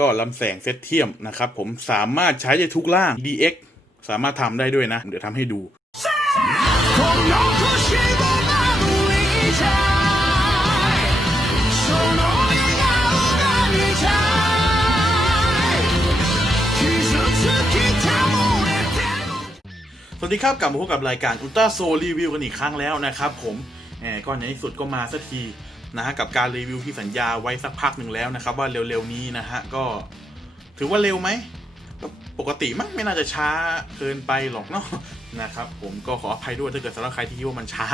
ก็ลำแสงเซตเทียมนะครับผมสามารถใช้ได้ทุกล่าง DX สามารถทำได้ด้วยนะ เดี๋ยวทำให้ดูสวัสดีครับ กลับมาพบกับรายการอุลตราโซรีวิวกันอีกครั้งแล้วนะครับผมแหมก็ในที่สุดก็มาสักที นะฮะกับการรีวิวที่สัญญาไว้สักพักหนึ่งแล้วนะครับ ว่าเร็วๆนี้นะฮะก็ถือว่าเร็วไหมก็ปกติมั้งไม่น่าจะช้าเกินไปหรอกเนาะนะครับ ผมก็ขออภัยด้วยถ้าเกิดสำหรับใครที่คิดว่ามันช้า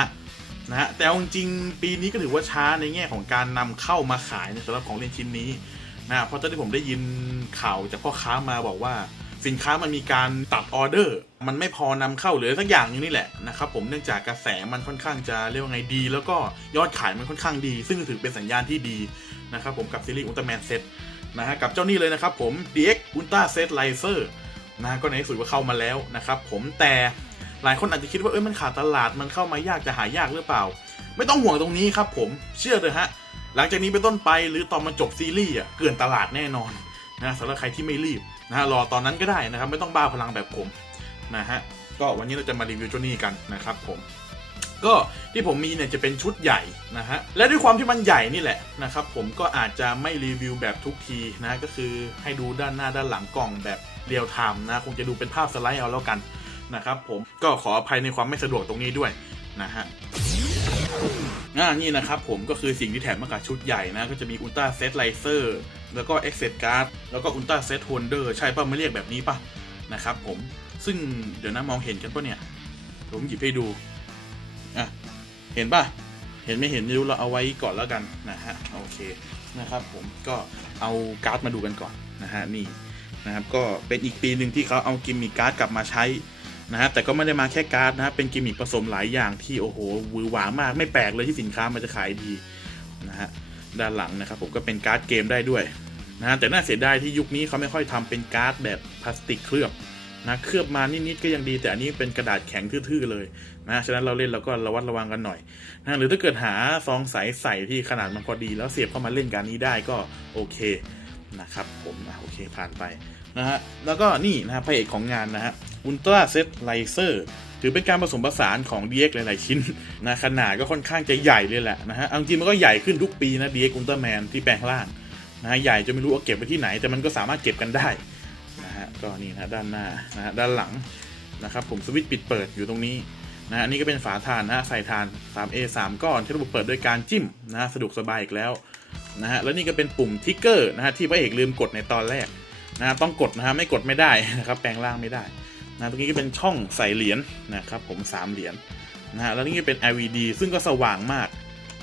นะฮะแต่จริงๆปีนี้ก็ถือว่าช้าในแง่ของการนำเข้ามาขายในสำหรับของเล่นชิ้นนี้นะเพราะตอนที่ผมได้ยินข่าวจากพ่อค้ามาบอกว่า สินค้ามันมีการตัดออเดอร์ มันไม่พอนำเข้าหรือสักอย่างนึงนี่แหละนะครับผมเนื่องจากกระแสมันค่อนข้างจะเรียกว่าไงดี แล้วก็ยอดขายมันค่อนข้างดี ซึ่งถือเป็นสัญญาณที่ดีนะครับผมกับซีรีส์อุลตร้าแมนเซตนะฮะกับเจ้านี่เลยนะครับผม DX Ultra Set Laser นะฮะก็ในที่สุดก็เข้ามาแล้วนะครับผมแต่หลายคนอาจจะคิดว่าเอ้ยมันขาดตลาดมันเข้ามายากจะหายากหรือเปล่า ไม่ต้องห่วงตรงนี้ครับผมเชื่อเลยฮะหลังจากนี้เป็นต้นไปหรือตอนมาจบซีรีส์อะเกลื่อนตลาดแน่นอนนะสำหรับใครที่ไม่รีบ นะฮะรอตอนนั้นก็ได้นะครับ ไม่ต้องบ้าพลังแบบผมนะฮะก็วันนี้เราจะมารีวิวเจ้านี่กันนะครับผมก็ที่ผมมีเนี่ยจะเป็นชุดใหญ่นะฮะและด้วยความที่มันใหญ่นี่แหละนะครับผมก็อาจจะไม่รีวิวแบบทุกทีนะก็คือให้ดูด้านหน้าด้านหลังกล่องแบบเรียลไทม์นะคงจะดูเป็นภาพสไลด์เอาแล้วกันนะครับผมก็ขออภัยในความไม่สะดวกตรงนี้ด้วยนะฮะอ่านี่นะครับผมก็คือสิ่งที่แถมมากับชุดใหญ่นะก็จะมี Ultra Set Laser แล้วก็ Access Card แล้วก็ Ultra Set Holder ใช่ป่ะไม่เรียกแบบนี้ป่ะ นะครับผม ซึ่งเดี๋ยวนะมองเห็นกันป่ะเนี่ย ผมหยิบให้ดู อะ เห็นป่ะ เห็นไม่เห็นไม่รู้เราเอาไว้ก่อนแล้วกันนะฮะ โอเคนะครับผมก็เอาการ์ดมาดูกันก่อนนะฮะนี่นะครับก็เป็นอีกปีหนึ่งที่เขาเอากิมมิคการ์ดกลับมาใช้นะฮะแต่ก็ไม่ได้มาแค่การ์ดนะฮะเป็นกิมมิคผสมหลายอย่างที่โอ้โหหวือหวามากไม่แปลกเลยที่สินค้ามันจะขายดีนะฮะ ด้านหลังนะครับผมก็เป็นการ์ดเกมได้ด้วยนะแต่น่าเสียดายที่ยุคนี้เขาไม่ค่อยทำเป็นการ์ดแบบพลาสติกเคลือบนะเคลือบมานิดๆก็ยังดี แต่อันนี้เป็นกระดาษแข็งทื่อๆเลยนะฉะนั้นเราเล่นเราก็ระวัดระวังกันหน่อยนะหรือถ้าเกิดหาซองใสใส่ที่ขนาดมันพอดี แล้วเสียบเข้ามาเล่นการนี้ได้ก็โอเคนะครับผมอะโอเคผ่านไปนะฮะแล้วก็นี่นะฮะพระเอกของงานนะฮะอุลตร้าเซตไลเซอร์ ถือเป็นการผสมผสานของ DX หลาย ๆ ชิ้นนะขนาดก็ค่อนข้างจะใหญ่เลยแหละนะฮะเอาจริงมันก็ใหญ่ขึ้นทุกปีนะ DX Ultraman ที่แปลงร่างนะฮะใหญ่จนไม่รู้ว่าเก็บไว้ที่ไหน แต่มันก็สามารถเก็บกันได้นะฮะก็นี่นะด้านหน้านะฮะด้านหลังนะครับผมสวิตช์ปิดเปิดอยู่ตรงนี้นะฮะอันนี่ก็เป็นฝาถ่านนะฮะใส่ถ่าน 3A 3 ก้อนที่ระบบเปิดด้วยการจิ้มนะฮะสะดวกสบายอีกแล้วนะฮะแล้วนี่ก็เป็นปุ่มทิกเกอร์นะฮะที่พระเอกลืมกดในตอนแรกนะต้องกดนะฮะไม่กดไม่ได้นะครับแปลงร่างไม่ได้ นะตรงนี้ก็เป็นช่องใส่เหรียญนะครับผม3เหรียญนะฮะแล้วนี่ก็เป็น LED ซึ่งก็สว่างมาก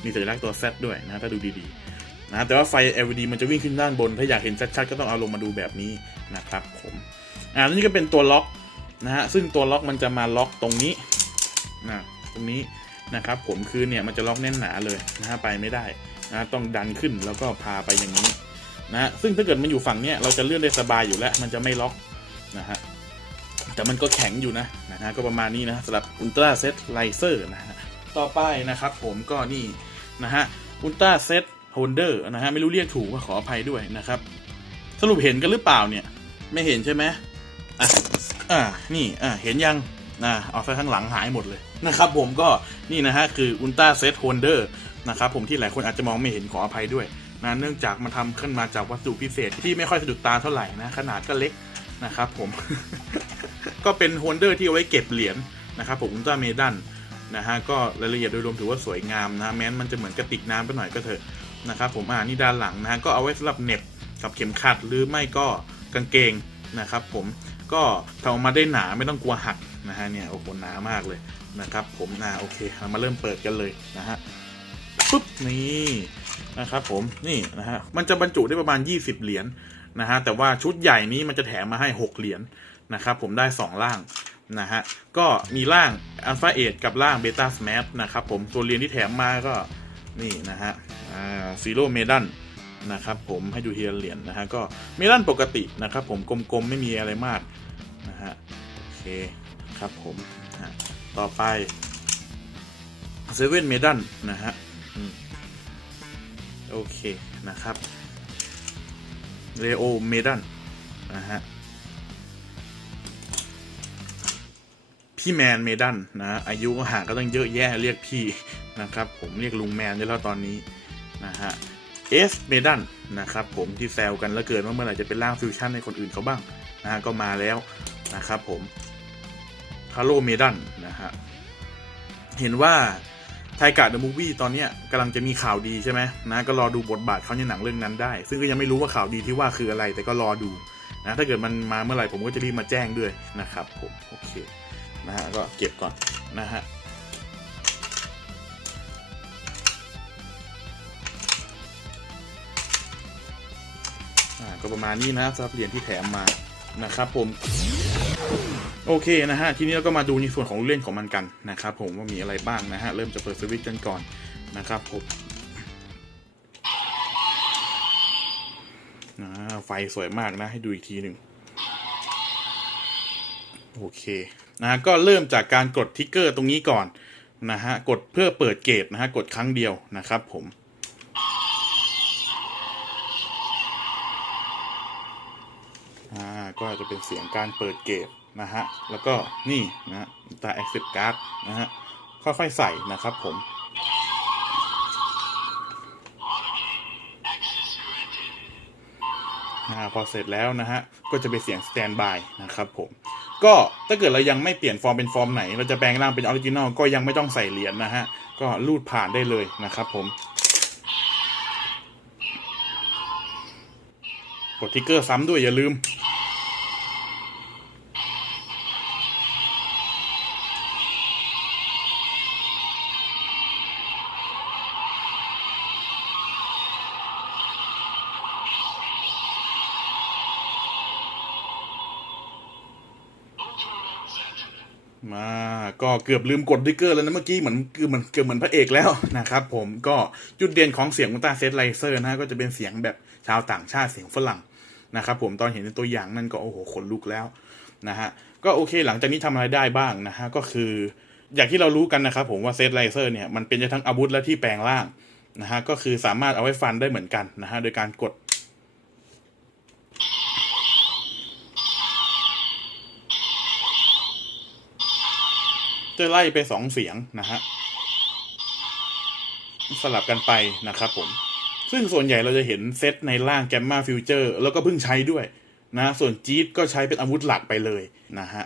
มีสัญลักษณ์ตัว Z ด้วยนะถ้าดูดีๆนะแต่ว่าไฟ LED มันจะวิ่งขึ้นด้านบน ถ้าอยากเห็นชัดๆก็ต้องเอาลงมาดูแบบนี้นะครับผมอ่าแล้วนี่ก็เป็นตัวล็อกนะฮะซึ่งตัวล็อกมันจะมาล็อกตรงนี้นะตรงนี้นะครับผมคือเนี่ยมันจะล็อกแน่นหนาเลยนะฮะไปไม่ได้นะต้องดันขึ้นแล้วก็พาไปอย่างนี้นะฮะซึ่งถ้าเกิดมันอยู่ฝั่งเนี้ยเราจะเลื่อนได้สบายอยู่แล้ว มันจะไม่ล็อกนะฮะ แต่มันก็แข็งอยู่นะนะฮะก็ประมาณนี้นะสำหรับ Ultra Set Laser นะฮะต่อไปนะครับผมก็นี่นะฮะ Ultra Set Holder นะฮะไม่รู้เรียกถูกก็ขออภัยด้วยนะครับ สรุปเห็นกันหรือเปล่าเนี่ย ไม่เห็นใช่ไหมอะอ่านี่อ่าเห็นยังนะเอาซะข้างหลังหายหมดเลยนะครับผมก็นี่นะฮะคือ Ultra Set Holder นะครับผมที่หลายคนอาจจะมองไม่เห็นขออภัยด้วยนะเนื่องจากมันทำขึ้นมาจากวัสดุพิเศษที่ไม่ค่อยสะดุดตาเท่าไหร่นะขนาดก็เล็กนะครับผม ก็เป็นโฮลเดอร์ที่เอาไว้เก็บเหรียญนะครับผมอุลตร้าเมดันนะฮะก็รายละเอียดโดยรวมถือว่าสวยงามนะแม้นมันจะเหมือนกระติกน้ำไปหน่อยก็เถอะนะครับผมอ่านี่ด้านหลังนะฮะก็เอาไว้สำหรับเน็บกับเข็มขัดหรือไม่ก็กางเกงนะครับผมก็ทำออกมาได้หนาไม่ต้องกลัวหักนะฮะเนี่ยโอ้โหหนามากเลยนะครับผมนะโอเคเรามาเริ่มเปิดกันเลยนะฮะปุ๊บนี่นะครับผมนี่นะฮะมันจะบรรจุได้ประมาณ 20 เหรียญนะฮะแต่ว่าชุดใหญ่นี้มันจะแถมมาให้ 6 เหรียญ นะครับผมได้ 2 ล่างนะฮะก็มีล่างอัลฟาเอทกับล่างเบต้าสแมปนะครับผมตัวเรียญที่แถมมาก็นี่นะฮะซีโร่เมดันนะครับผมให้ดูเทียนเหรียญนะฮะก็เมดันปกตินะครับผมกลมๆ ไม่มีอะไรมากนะฮะโอเคครับผมนะฮะต่อไปเซเว่นเมดันนะฮะโอเคนะครับเลโอเมดันนะฮะ พี่แมนเมดันนะ อายุก็ห่างก็ต้องเยอะแยะเรียกพี่นะครับ ผมเรียกลุงแมนได้แล้วตอนนี้นะฮะเอสเมดันนะครับผมที่แซวกันแล้วเกินว่าเมื่อไหร่จะเป็นร่างฟิวชั่นให้คนอื่นเขาบ้างนะฮะก็มาแล้วนะครับผมคาร์โลเมดันนะฮะเห็นว่าไทกาเดอะมูฟวี่ตอนเนี้ยกำลังจะมีข่าวดีใช่ไหมนะก็รอดูบทบาทเขาในหนังเรื่องนั้นได้ ซึ่งก็ยังไม่รู้ว่าข่าวดีที่ว่าคืออะไรแต่ก็รอดูนะถ้าเกิดมันมาเมื่อไหร่ผมก็จะรีบมาแจ้งด้วยนะครับผมโอเค นะฮะก็เก็บก่อนนะฮะอ่าก็ประมาณนี้นะสำหรับเหรียญที่แถมมานะครับผมโอเคนะฮะทีนี้เราก็มาดูในส่วนของเล่นของมันกันนะครับผมว่ามีอะไรบ้างนะฮะเริ่มจะเปิดสวิตช์กันก่อนนะครับผมอ่าไฟสวยมากนะให้ดูอีกทีหนึ่งโอเค นะฮะก็เริ่มจากการกดทิกเกอร์ตรงนี้ก่อนนะฮะกดเพื่อเปิดเกตนะฮะกดครั้งเดียวนะครับผมอ่าก็จะเป็นเสียงการเปิดเกตนะฮะแล้วก็นี่นะฮะตา accept card นะฮะค่อยๆใส่นะครับผมพอเสร็จแล้วนะฮะก็จะเป็นเสียงสแตนบายนะครับผม ก็ถ้าเกิดเรายังไม่เปลี่ยนฟอร์มเป็นฟอร์มไหน เราจะแปลงร่างเป็นออริจินอลก็ยังไม่ต้องใส่เหรียญนะฮะ ก็ลูดผ่านได้เลยนะครับผม กดทิกเกอร์ซ้ำด้วยอย่าลืม เกือบลืมกดดิกเกอร์แล้วนะเมื่อกี้เหมือนคือเหมือนเกือบเหมือนพระเอกแล้วนะครับผมก็จุดเด่นของเสียงอุลตราเซตไลเซอร์นะก็จะเป็นเสียงแบบชาวต่างชาติเสียงฝรั่งนะครับผมตอนเห็นตัวอย่างนั่นก็โอ้โหขนลุกแล้วนะฮะก็โอเคหลังจากนี้ทำอะไรได้บ้างนะฮะก็คือ อย่างที่เรารู้กันนะครับผมว่าเซตไลเซอร์เนี่ยมันเป็นทั้งอาวุธและที่แปลงร่างนะฮะก็คือสามารถเอาไว้ฟันได้เหมือนกันนะฮะโดยการกด จะไล่ไปสองเสียงนะฮะสลับกันไปนะครับผม ซึ่งส่วนใหญ่เราจะเห็นเซตในร่างแกมมาฟิวเจอร์แล้วก็เพิ่งใช้ด้วยนะส่วนจี๊ดก็ใช้เป็นอาวุธหลักไปเลยนะฮะ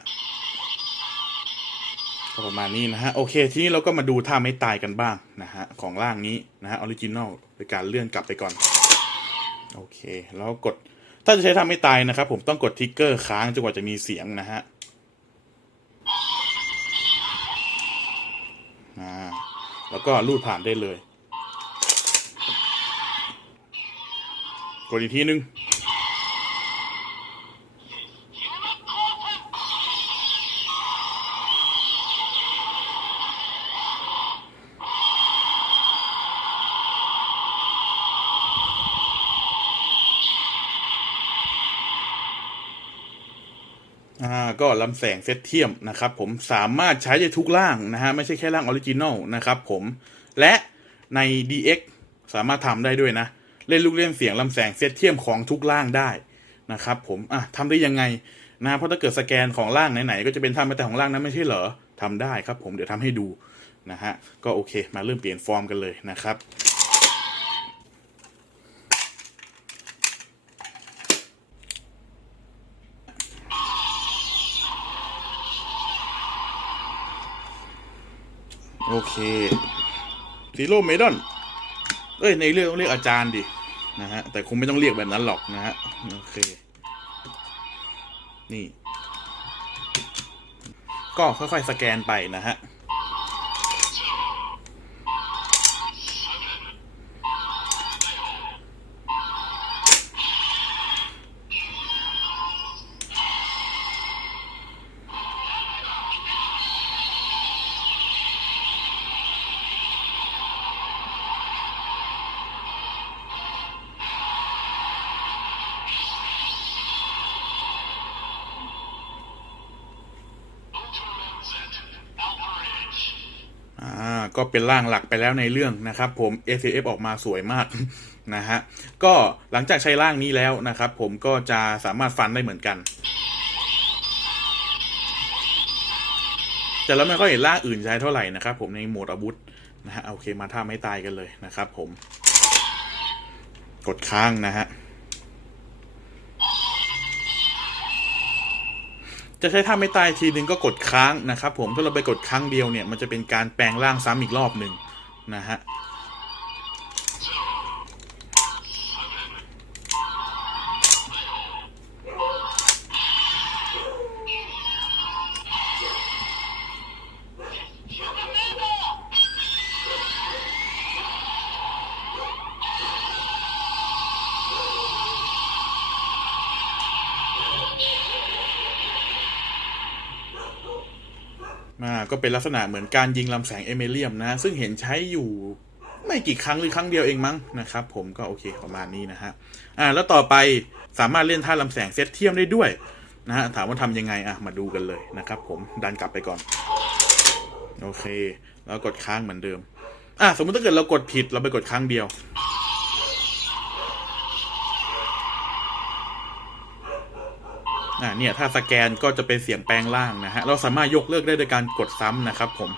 ประมาณนี้นะฮะ โอเค ทีนี้เราก็มาดูท่าไม่ตายกันบ้างนะฮะ ของร่างนี้นะฮะออริจินอลโดยการเลื่อนกลับไปก่อน โอเค แล้วกดถ้าจะใช้ท่าไม่ตายนะครับ ผมต้องกดทิกเกอร์ค้างจนกว่าจะมีเสียงนะฮะ อ่าแล้วก็ลูดผ่านได้เลย กดอีกทีนึง ก็ลำแสงเซตเทียมนะครับผมสามารถใช้ได้ทุกร่างนะฮะไม่ใช่แค่ร่างออริจินอลนะครับผมและใน DX สามารถทำได้ด้วยนะ เล่นลูกเล่นเสียงลำแสงเซตเทียมของทุกร่างได้นะครับผมอะทำได้ยังไงนะเพราะถ้าเกิดสแกนของร่างไหนๆก็จะเป็นท่าไม่แต่ของร่างนั้นไม่ใช่เหรอทำได้ครับผมเดี๋ยวทำให้ดูนะฮะก็โอเคมาเริ่มเปลี่ยนฟอร์มกันเลยนะครับ โอเคซีโร่เมดอนเอ้ยในเรื่องต้องเรียกอาจารย์ดินะฮะแต่คงไม่ต้องเรียกแบบนั้นหรอกนะฮะโอเค นี่ ก็ค่อยๆสแกนไปนะฮะ ก็เป็นร่างหลักไปแล้วในเรื่องนะครับ ผม S F ออกมาสวยมากนะฮะก็หลังจากใช้ร่างนี้แล้วนะครับ ผมก็จะสามารถฟันได้เหมือนกันแต่เราไม่ค่อยเห็นร่างอื่นใช้เท่าไหร่นะครับ ผมในโหมดอาวุธนะฮะโอเคมาท่าไม่ตายกันเลยนะครับ ผม กดค้างนะฮะ จะใช้ท่าไม่ตายทีนึงก็กดค้างนะครับผมถ้าเราไปกดครั้งเดียวเนี่ยมันจะเป็นการแปลงร่างซ้ำอีกรอบหนึ่งนะฮะ อ่าก็เป็นลักษณะเหมือนการยิงลำแสงเอเมเลียมนะ ซึ่งเห็นใช้อยู่ไม่กี่ครั้งหรือครั้งเดียวเองมั้งนะครับ ผมก็โอเคประมาณนี้นะฮะอ่าแล้วต่อไปสามารถเล่นท่าลำแสงเซตเทียมได้ด้วยนะฮะถามว่าทำยังไงอะมาดูกันเลยนะครับผมดันกลับไปก่อน โอเค แล้วกดค้างเหมือนเดิมอะสมมติถ้าเกิดเรากดผิดเราไปกดครั้งเดียว อ่าเนี่ยถ้าสแกนก็จะเป็นเสียงแปลงร่างนะฮะเราสามารถยกเลิกได้โดยการกดซ้ำนะครับ ผม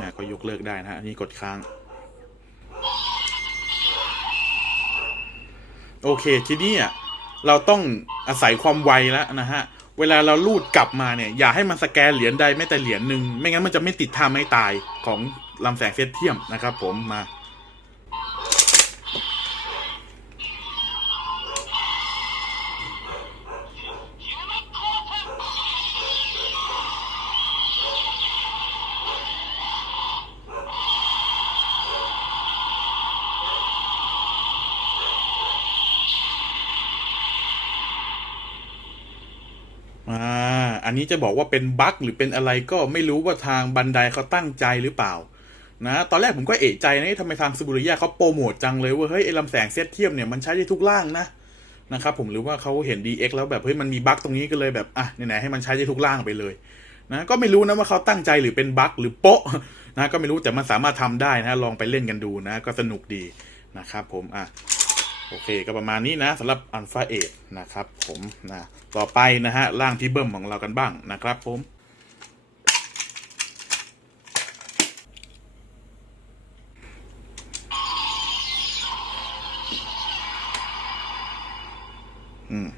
นะก็ยกเลิกได้นะฮะนนี้กดค้างโอเคทีนี้อะเราต้องอาศัยความไวแล้วนะฮะเวลาเราลูดกลับมาเนี่ย อย่าให้มันสแกนเหรียญใดแม้แต่เหรียญหนึ่งไม่งั้นมันจะไม่ติดท่าไม่ตายของลำแสงเซตเทียมนะครับ ผมมา นี้จะบอกว่าเป็นบั๊กหรือเป็นอะไรก็ไม่รู้ว่าทางบันไดเขาตั้งใจหรือเปล่า นะ ตอนแรกผมก็เอะใจนะทำไมทางซูบูรุยะเขาโปรโมทจังเลยว่าเฮ้ยไอ้ลำแสงเซตเทียมเนี่ยมันใช้ได้ทุกร่างนะนะครับผมหรือว่าเขาเห็น DX แล้วแบบเฮ้ยมันมีบั๊กตรงนี้ก็เลยแบบอะไหนๆให้มันใช้ได้ทุกร่างไปเลยนะก็ไม่รู้นะว่าเขาตั้งใจหรือเป็นบั๊กหรือโป๊ะนะก็ไม่รู้แต่มันสามารถทำได้นะลองไปเล่นกันดูนะ ก็สนุกดีนะครับผมอะ โอเคก็ประมาณนี้นะสำหรับอัลฟาเอทนะครับผมนะต่อไปนะฮะร่างพี่เบิ้มของเรากันบ้างนะครับผมอืม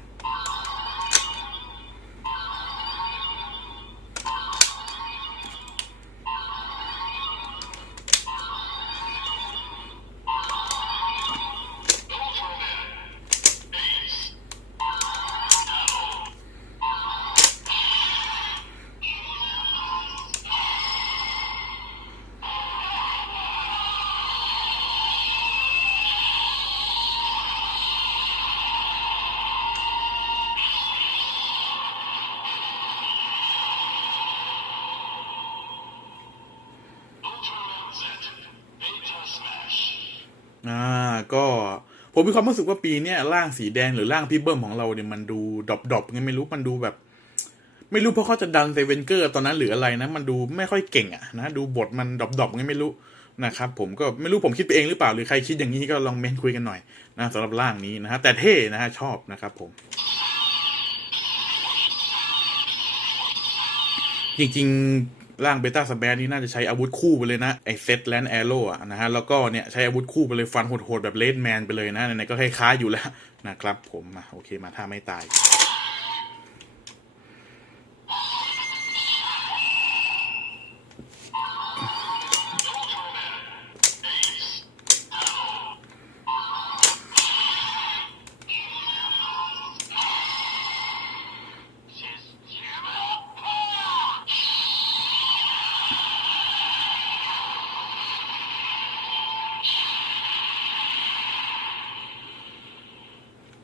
อ่าก็ผมมีความรู้สึกว่าปีเนี้ยร่างสีแดงหรือร่างพี่เบิ้มของเราเนี่ยมันดูดอปดอปไงไม่รู้มันดูแบบ ไม่รู้เพราะเขาจะดันเซเวนเกอร์ตอนนั้นหรืออะไรนะ มันดูไม่ค่อยเก่งอะนะดูบทมันดอปดอปไงไม่รู้นะครับผมก็ไม่รู้ผมคิดไปเองหรือเปล่าหรือใครคิดอย่างนี้ก็ลองเมนคุยกันหน่อยนะสำหรับร่างนี้นะฮะแต่เท่นะฮะชอบนะครับผม จริงๆ ร่างเบต้าสแปนนี่น่าจะใช้อาวุธคู่ไปเลยนะ ไอเซตแลนแอโร่อะนะฮะ แล้วก็เนี่ย ใช้อาวุธคู่ไปเลยฟันโหดๆแบบเลดแมนไปเลยนะไหนๆก็คล้ายๆอยู่แล้วนะครับผมมาโอเคมาถ้าไม่ตาย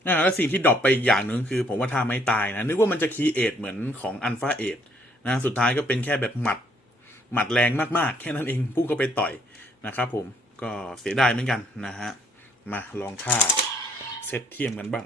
นะแล้วสิ่งที่ดรอปไปอีกอย่างหนึ่งคือ ผมว่าท่าไม่ตายนะ นึกว่ามันจะคีเอทเหมือนของอันฟาเอทนะสุดท้ายก็เป็นแค่แบบหมัด หมัดแรงมากๆ แค่นั้นเองพุ่งเข้าไปต่อยนะครับผมก็เสียดายเหมือนกันนะฮะ มาลองฆ่าเซตเทียมกันบ้าง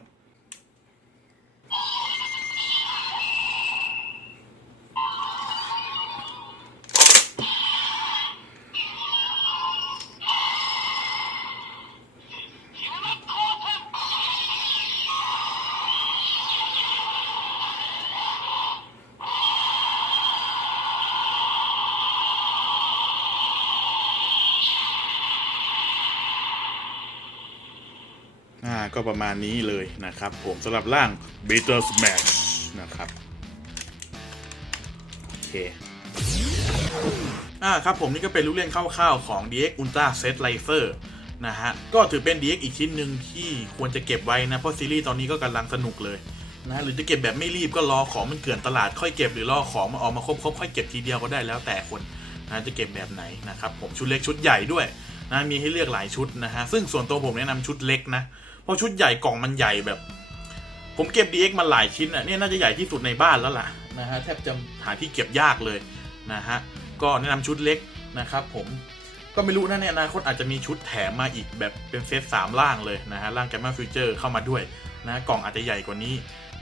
ก็ประมาณนี้เลยนะครับผมสำหรับร่าง b e t e r Smash นะครับ โอเคอ่าครับผมนี่ก็เป็นลูกเล่นคร่าวๆของ DX Ultra Set Laser นะฮะ ก็ถือเป็น DX อีกชิ้นหนึ่งที่ควรจะเก็บไว้นะ เพราะซีรีส์ตอนนี้ก็กำลังสนุกเลยนะหรือจะเก็บแบบไม่รีบก็รอของมันเกลื่อนตลาดค่อยเก็บหรือรอของมาออกมาครบๆค่อยเก็บทีเดียวก็ได้แล้วแต่คนนะจะเก็บแบบไหนนะครับผมชุดเล็กชุดใหญ่ด้วยนะมีให้เลือกหลายชุดนะฮะซึ่งส่วนตัวผมแนะนำชุดเล็กนะ เพราะชุดใหญ่กล่องมันใหญ่แบบ ผมเก็บ DX มาหลายชิ้นอะเนี่ยน่าจะใหญ่ที่สุดในบ้านแล้วล่ะนะฮะแทบจะหาที่เก็บยากเลยนะฮะก็แนะนำชุดเล็กนะครับผมก็ไม่รู้นะในอนาคตอาจจะมีชุดแถมมาอีกแบบเป็นเซตสามล่างเลยนะฮะล่างแกมมาฟิวเจอร์เข้ามาด้วยนะกล่องอาจจะใหญ่กว่านี้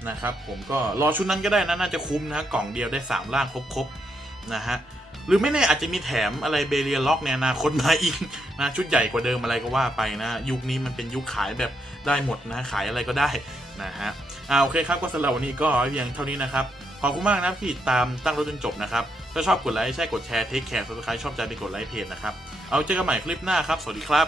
นะครับผมก็รอชุดนั้นก็ได้นะน่าจะคุ้มนะกล่องเดียวได้สามล่างครบๆนะฮะ หรือไม่แน่อาจจะมีแถมอะไรเบเรียล็อกในอนาคตมาอีกนะชุดใหญ่กว่าเดิมอะไรก็ว่าไปนะ ยุคนี้มันเป็นยุคขายแบบได้หมดนะขายอะไรก็ได้นะฮะอ่าโอเคครับก็สำหรับวันนี้ก็เพียงเท่านี้นะครับขอบคุณมากนะที่ติดตามตั้งรถจนจบนะครับ ถ้าชอบกดไลค์ใช่กดแชร์เทคแคร์สไครต์ชอบใจไปกดไลค์เพจนะครับ เอาเจอกันใหม่คลิปหน้าครับ สวัสดีครับ